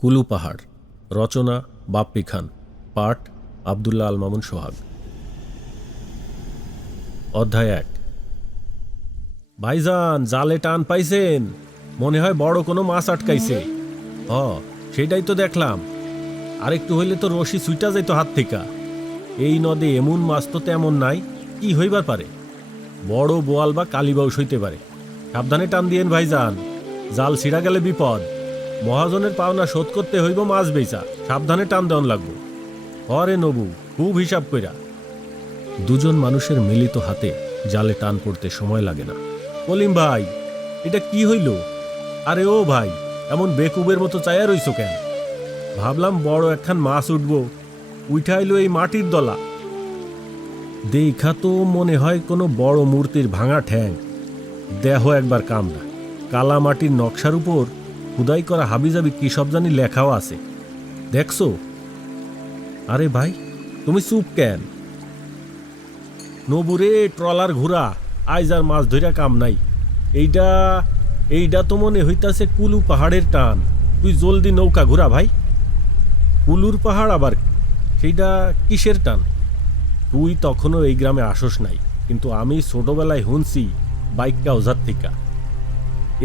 কুলু পাহাড়, রচনা বাপ্পি খান, পাঠ আবদুল্লাহ আল মামুন সোহাগ। অধ্যায় এক। ভাইজান, জালে টান পাইছেন। মনে হয় বড় কোনো মাছ আটকাইছে। হ, সেটাই তো দেখলাম। আরেকটু হইলে তো রশি সুইটা যাইতো হাত থেকে। এই নদে এমন মাছ তো তেমন নাই, কি হইবার পারে? বড় বোয়াল বা কালীবাউস হইতে পারে। সাবধানে টান দিয়েন ভাইজান। জাল ছিঁড়া গেলে বিপদ। মহাজনের পাওনা শোধ করতে হইব মাছ বেচা। সাবধানে টান দেওয়ান লাগবো। হরে নবু, খুব হিসাব কইরা। দুজন মানুষের মিলিত হাতে জালে টান পড়তে সময় লাগে না। কলিম ভাই, এটা কি হইল? আরে ও ভাই, এমন বেকুবের মতো চায়া রইছো কেন? ভাবলাম বড় একখান মাছ উঠবো, উঠাইলো এই মাটির দলা। দেখা তো মনে হয় কোনো বড় মূর্তির ভাঙা ঠ্যাং। দেহ একবার কামড়া। কালা মাটির নকশার উপর খুদাই করা হাবিজাবি কি সব জানি লেখাও আছে। দেখছ? আরে ভাই, তুমি চুপ কেন? নবুরে, ট্রলার ঘুরা আইজ আর মাছ ধইরা কাম নাই। এইটা এইটা তো মনে হইতাছে কুলু পাহাড়ের টান। তুই জলদি নৌকা ঘুরা ভাই। কুলুর পাহাড় আবার সেইটা কিসের টান? তুই তখনও এই গ্রামে আসস নাই, কিন্তু আমি ছোটবেলায় হুনছি বাইকটা ওঝার থেকে।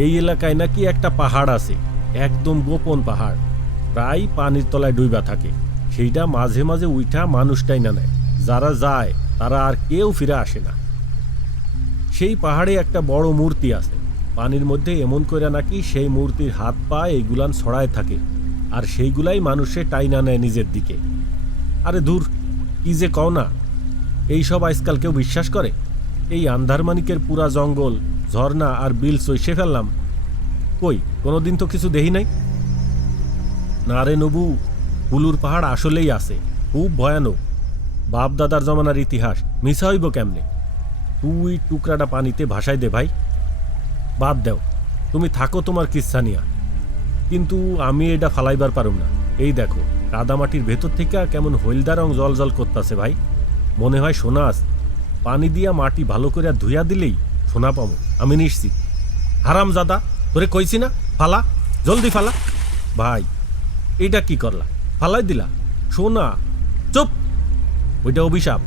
এই এলাকায় নাকি একটা পাহাড় আছে একদম গোপন পাহাড়। প্রায় পানির তলায় ডুইবা থাকে। সেইটা মাঝে মাঝে উইঠা মানুষটাই না নেয়। যারা যায়, তারা আর কেউ ফিরে আসে না। সেই পাহাড়ে একটা বড় মূর্তি আছে। পানির মধ্যে এমন করে নাকি সেই মূর্তির হাত পা এইগুলান ছড়ায় থাকে। আর সেইগুলাই মানুষে টাইনা নেয় নিজের দিকে। আরে দূর কি যে কও না। এইসব আজকাল কেউ বিশ্বাস করে? এই আন্ধারমানিকের পুরা জঙ্গল, ঝর্ণা আর বিল সইসে ফেললাম। কই, কোনোদিন তো কিছু দেহি নাই? না রে নবু হুলুর পাহাড় আসলেই আছে, খুব ভয়ানক। বাপ দাদার জমানার ইতিহাস, মিশা হইব কেমনে? তুই টুকরাটা পানিতে ভাসাই দে ভাই। বাদ দেও, তুমি থাকো তোমার কিচ্ছা নিয়া। কিন্তু আমি এটা ফালাইবার পারুম না। এই দেখো কাদামাটির ভেতর থেকে কেমন হইলদা রং জল জল করতেছে ভাই। মনে হয় সোনা আছে। পানি দিয়া মাটি ভালো করে ধুইয়া দিলেই সোনা পাবো আমি নিশ্চিত। হারাম জাদা তোরে কইছি না, ফালা, জলদি ফালা। ভাই এটা কি করলা? ফালাই দিলা? সোনা, চুপ। ওইটা অভিশাপ।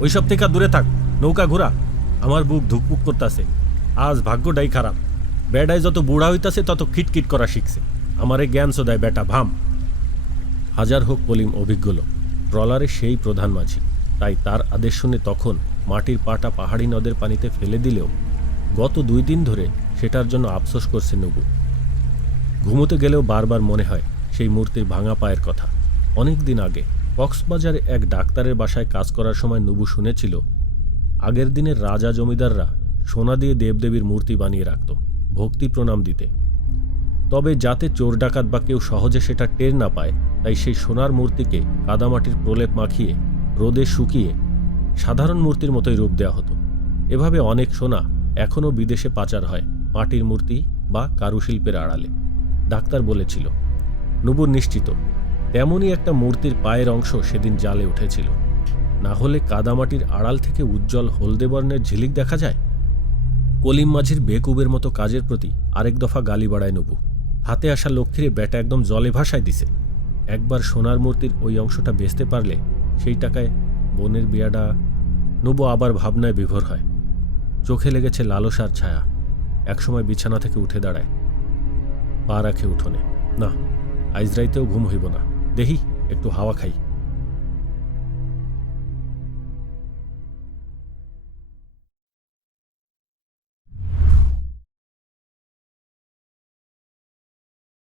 ওইসব থেকে দূরে থাক, নৌকা ঘোরা। আমার বুক ধুকপুক করতেছে। আজ ভাগ্যটাই খারাপ। বেডায় যত বুড়া হইতাছে, তত খিটখিট করা শিখছে। আমারে জ্ঞান সদায় বেটা, ভাম। হাজার হোক কলিম অভিজ্ঞ লোক, ট্রলারে সেই প্রধান মাঝি। তাই তার আদেশ শুনে তখন মাটির পাটা পাহাড়ি নদের পানিতে ফেলে দিলেও গত দুই দিন ধরে সেটার জন্য আফসোস করছে নবু। ঘুমোতে গেলেও বারবার মনে হয় সেই মূর্তির ভাঙা পায়ের কথা। অনেক দিন আগে কক্সবাজারে এক ডাক্তারের বাসায় কাজ করার সময় নবু শুনেছিল, আগের দিনের রাজা জমিদাররা সোনা দিয়ে দেবদেবীর মূর্তি বানিয়ে রাখত, ভক্তি প্রণাম দিতে। তবে যাতে চোর ডাকাত বা কেউ সহজে সেটা টের না পায়, তাই সেই সোনার মূর্তিকে কাদামাটির প্রলেপ মাখিয়ে, রোদে শুকিয়ে সাধারণ মূর্তির মতোই রূপ দেওয়া হতো। এভাবে অনেক সোনা এখনও বিদেশে পাচার হয়। মাটির মূর্তি বা কারুশিল্পের আড়ালে। ডাক্তার বলেছিল নুবুর নিশ্চিত, তেমনই একটা মূর্তির পায়ের অংশ সেদিন জালে উঠেছিল। না হলে কাদামাটির আড়াল থেকে উজ্জ্বল হলদে বর্ণের ঝিলিক দেখা যায়? কলিম মাঝির বেকুবের মতো কাজের প্রতি আরেক দফা গালি বাড়ায় নবু হাতে আসা লক্ষ্মীরে ব্যাটা একদম জলে ভাসায় দিছে। একবার সোনার মূর্তির ওই অংশটা বেচতে পারলে সেই টাকায় বোনের বিয়াটা নবু আবার ভাবনায় বিভোর হয়। চোখে লেগেছে লালসার ছায়া। একসময় বিছানা থেকে উঠে দাঁড়ায়। পা রাখে উঠোনে। না আইজরাইতেও ঘুম হইব না। দেহি, একটু হাওয়া খাই।